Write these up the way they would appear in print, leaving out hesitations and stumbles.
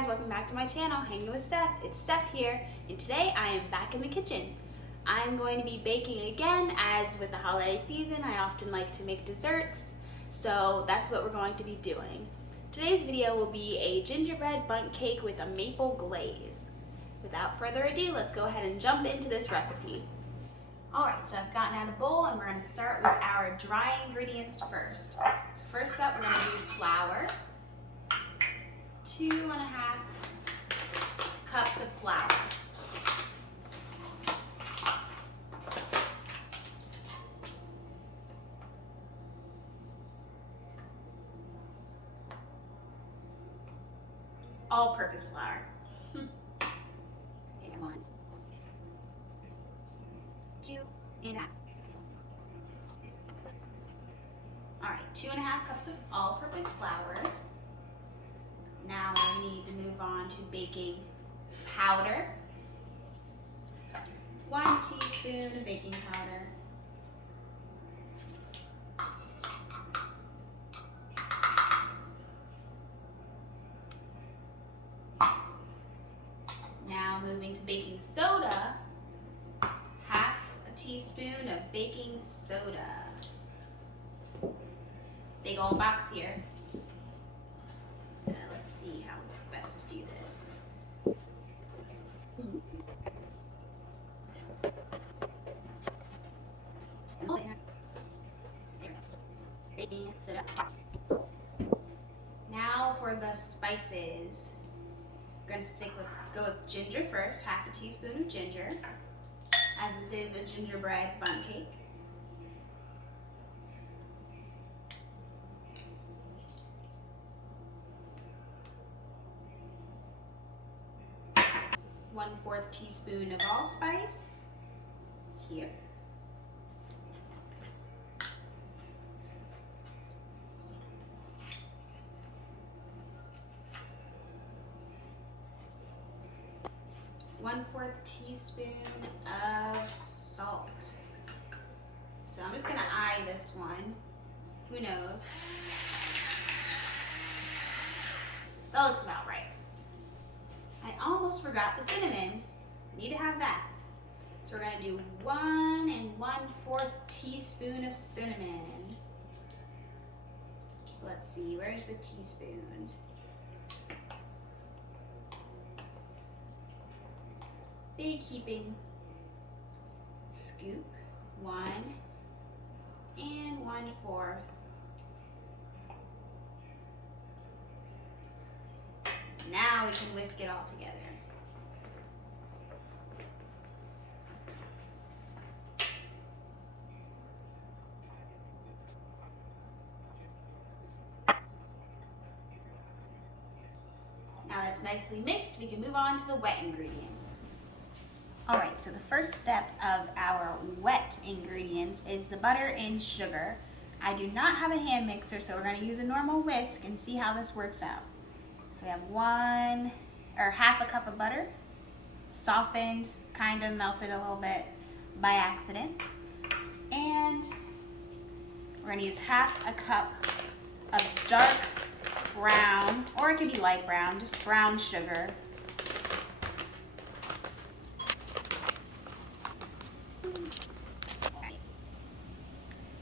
guys, welcome back to my channel, Hanging with Steph. It's Steph here, and today I am back in the kitchen. I'm going to be baking again. As with the holiday season, I often like to make desserts, so that's what we're going to be doing. Today's video will be a gingerbread bundt cake with a maple glaze. Without further ado, let's go ahead and jump into this recipe. Alright, so I've gotten out a bowl and we're going to start with our dry ingredients first. So first up, we're going to do flour. 2.5 cups of flour. All-purpose flour. And 1, 2.5. Alright, 2.5 cups of all-purpose flour. Now we need to move on to baking powder. 1 teaspoon of baking powder. Now moving to baking soda. 1/2 teaspoon of baking soda. Big old box here. Let's see how best to do this. Now for the spices. We're going to go with ginger first, 1/2 teaspoon of ginger, as this is a gingerbread bundt cake. One-4 teaspoon of allspice here. One-4 teaspoon of salt. So I'm just gonna eye this one. Who knows? That looks about right. I almost forgot the cinnamon. Need to have that. So we're gonna do 1 1/4 teaspoon of cinnamon. So let's see, where's the teaspoon? Big heaping scoop. 1 1/4. Now we can whisk it all together. Now that's nicely mixed, we can move on to the wet ingredients. Alright, so the first step of our wet ingredients is the butter and sugar. I do not have a hand mixer, so we're going to use a normal whisk and see how this works out. So we have 1/2 cup of butter, softened, kind of melted a little bit by accident. And we're going to use 1/2 cup of dark brown, or it could be light brown, just brown sugar.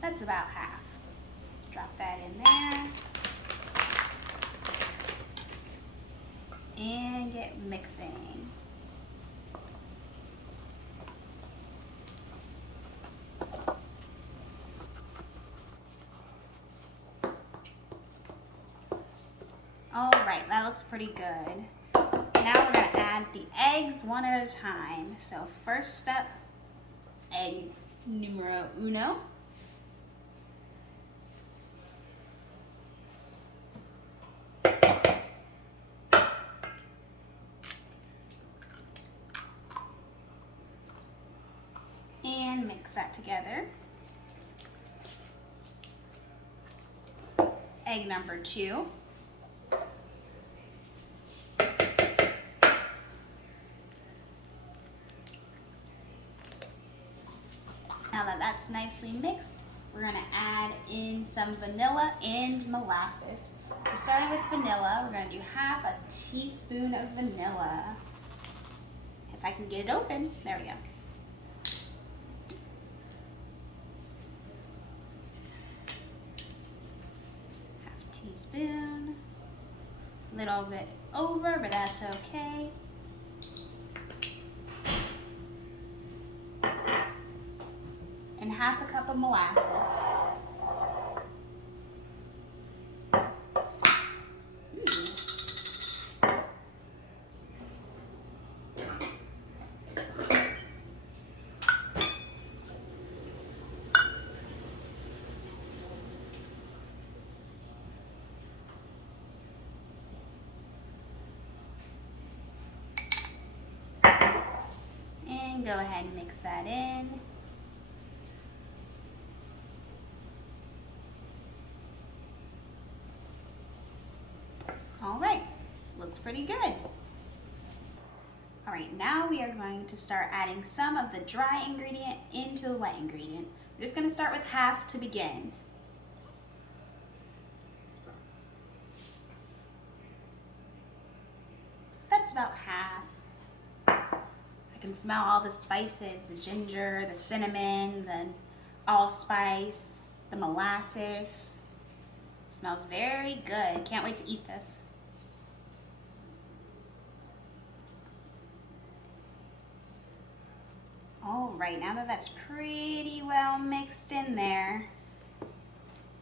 That's about 1/2. Drop that in there. And get mixing. All right, that looks pretty good. Now we're gonna add the eggs one at a time. So first step, egg numero uno. And mix that together. Egg number 2. Now that that's nicely mixed, we're gonna add in some vanilla and molasses. So starting with vanilla, we're gonna do half a teaspoon of vanilla. If I can get it open, there we go. Half a teaspoon, a little bit over, but that's okay. And half a cup of molasses. And go ahead and mix that in. All right, looks pretty good. All right, now we are going to start adding some of the dry ingredient into the wet ingredient. We're just gonna start with half to begin. That's about half. I can smell all the spices, the ginger, the cinnamon, the allspice, the molasses. Smells very good. Can't wait to eat this. All right, now that that's pretty well mixed in there,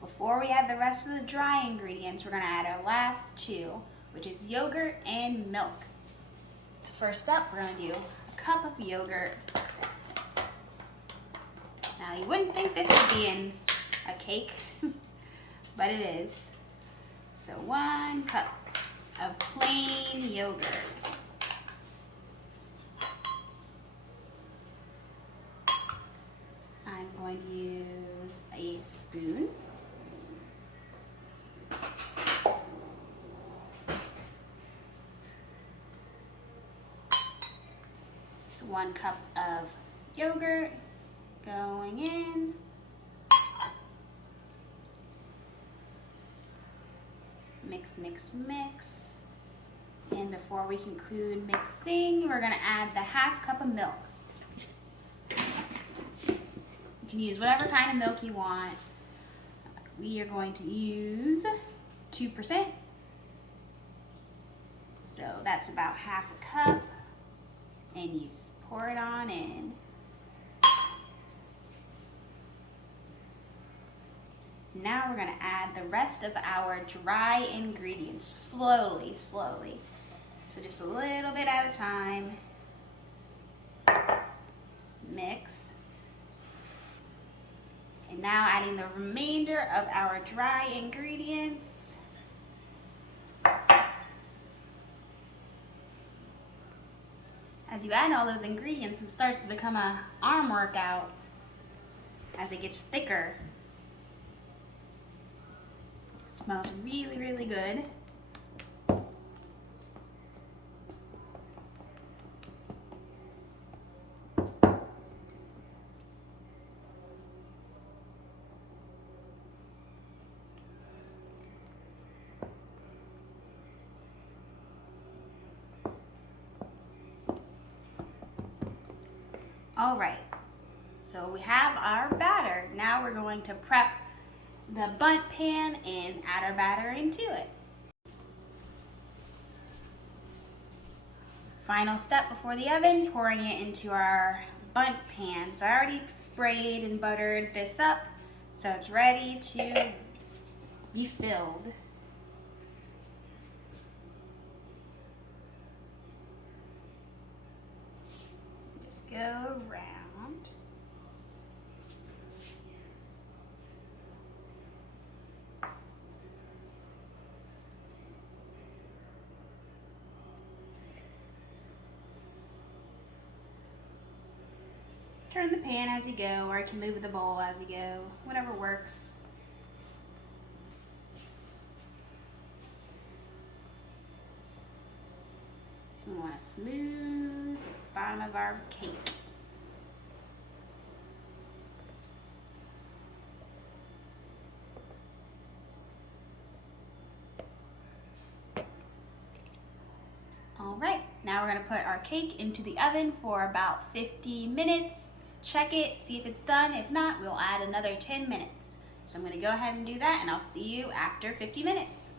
before we add the rest of the dry ingredients, we're gonna add our last two, which is yogurt and milk. So first up, we're gonna do a cup of yogurt. Now you wouldn't think this would be in a cake, but it is. So 1 cup of plain yogurt. I'm going to use a spoon. So 1 cup of yogurt going in. Mix, mix, mix. And before we conclude mixing, we're gonna add the half cup of milk. You can use whatever kind of milk you want. We are going to use 2%. So that's about half a cup. And you pour it on in. Now we're gonna add the rest of our dry ingredients slowly, slowly. So just a little bit at a time. Mix. And now adding the remainder of our dry ingredients. As you add all those ingredients, it starts to become an arm workout as it gets thicker. It smells really, really good. All right, so we have our batter. Now we're going to prep the bundt pan and add our batter into it. Final step before the oven, pouring it into our bundt pan. So I already sprayed and buttered this up, so it's ready to be filled. Just go around. Turn the pan as you go, or you can move the bowl as you go, whatever works. We want to smooth the bottom of our cake. Now we're gonna put our cake into the oven for about 50 minutes. Check it, see if it's done. If not, we'll add another 10 minutes. So I'm gonna go ahead and do that, and I'll see you after 50 minutes.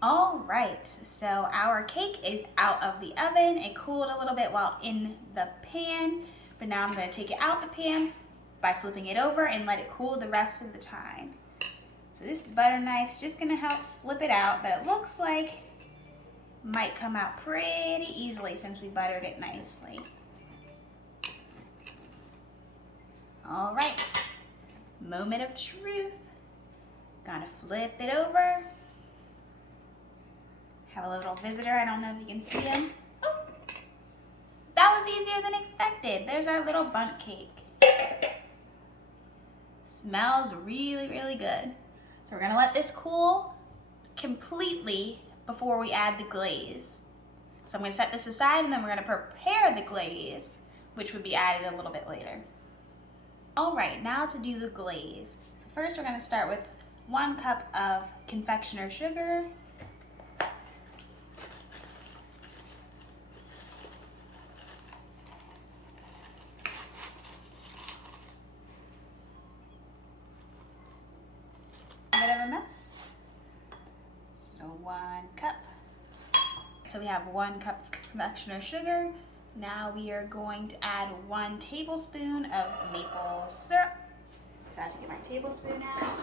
All right, so our cake is out of the oven. It cooled a little bit while in the pan, but now I'm gonna take it out the pan by flipping it over and let it cool the rest of the time. So this butter knife is just gonna help slip it out, but it looks like might come out pretty easily since we buttered it nicely. All right, moment of truth. Gonna flip it over. Have a little visitor, I don't know if you can see him. Oh, that was easier than expected. There's our little bundt cake. Smells really, really good. So we're gonna let this cool completely before we add the glaze. So I'm gonna set this aside and then we're gonna prepare the glaze, which would be added a little bit later. All right, now to do the glaze. So first we're gonna start with 1 cup of confectioner sugar. Bit of a mess. So 1 cup. So we have 1 cup of confectioner sugar. Now we are going to add 1 tablespoon of maple syrup. So I have to get my tablespoon out.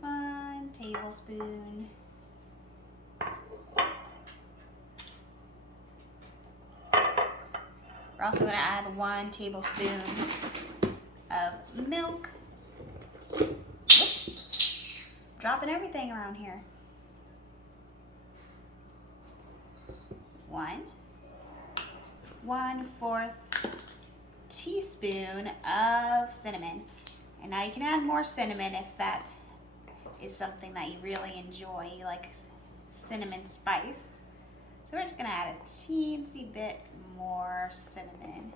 One tablespoon. We're also going to add 1 tablespoon of milk. Whoops. Dropping everything around here. 1/4 teaspoon of cinnamon. And now you can add more cinnamon if that is something that you really enjoy. You like cinnamon spice. So we're just gonna add a teensy bit more cinnamon.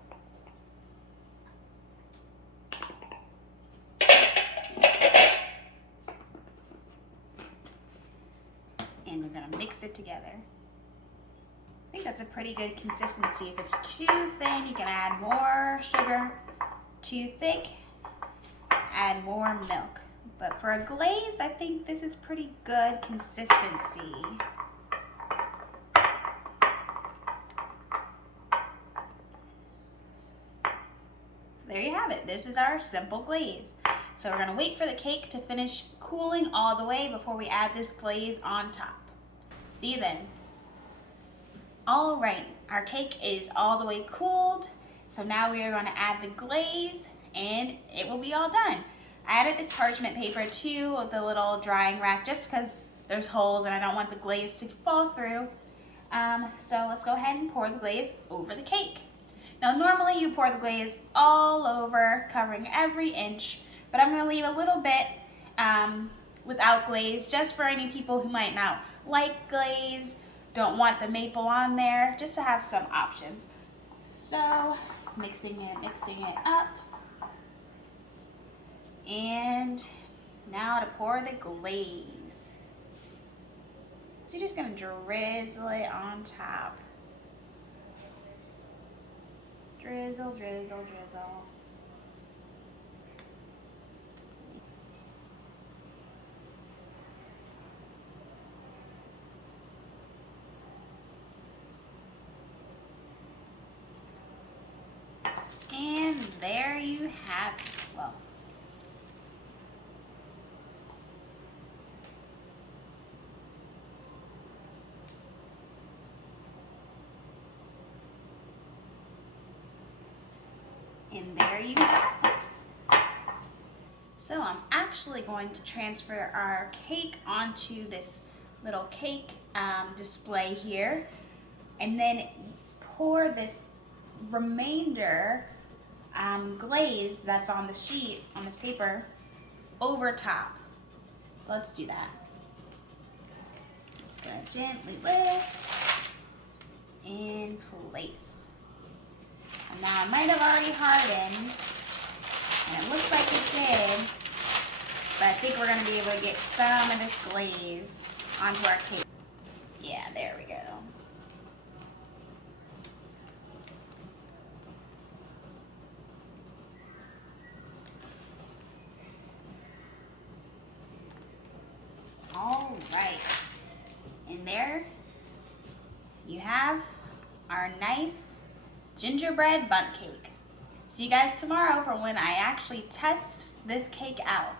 And we're gonna mix it together. I think that's a pretty good consistency. If it's too thin, you can add more sugar. Too thick, add more milk. But for a glaze, I think this is pretty good consistency. There you have it. This is our simple glaze. So we're gonna wait for the cake to finish cooling all the way before we add this glaze on top. See you then. All right, our cake is all the way cooled. So now we are gonna add the glaze and it will be all done. I added this parchment paper to the little drying rack just because there's holes and I don't want the glaze to fall through. So let's go ahead and pour the glaze over the cake. Now normally you pour the glaze all over, covering every inch, but I'm gonna leave a little bit without glaze just for any people who might not like glaze, don't want the maple on there, just to have some options. So mixing it up. And now to pour the glaze. So you're just gonna drizzle it on top. Drizzle, drizzle, drizzle. And there you have it. Well, and there you have it. Oops. So I'm actually going to transfer our cake onto this little cake display here, and then pour this remainder glaze that's on the sheet, on this paper, over top. So let's do that. So I'm just gonna gently lift in place. And now it might have already hardened, and it looks like it did. But I think we're gonna be able to get some of this glaze onto our cake. Yeah, there we go. All right, and there you have our nice gingerbread bundt cake. See you guys tomorrow for when I actually test this cake out.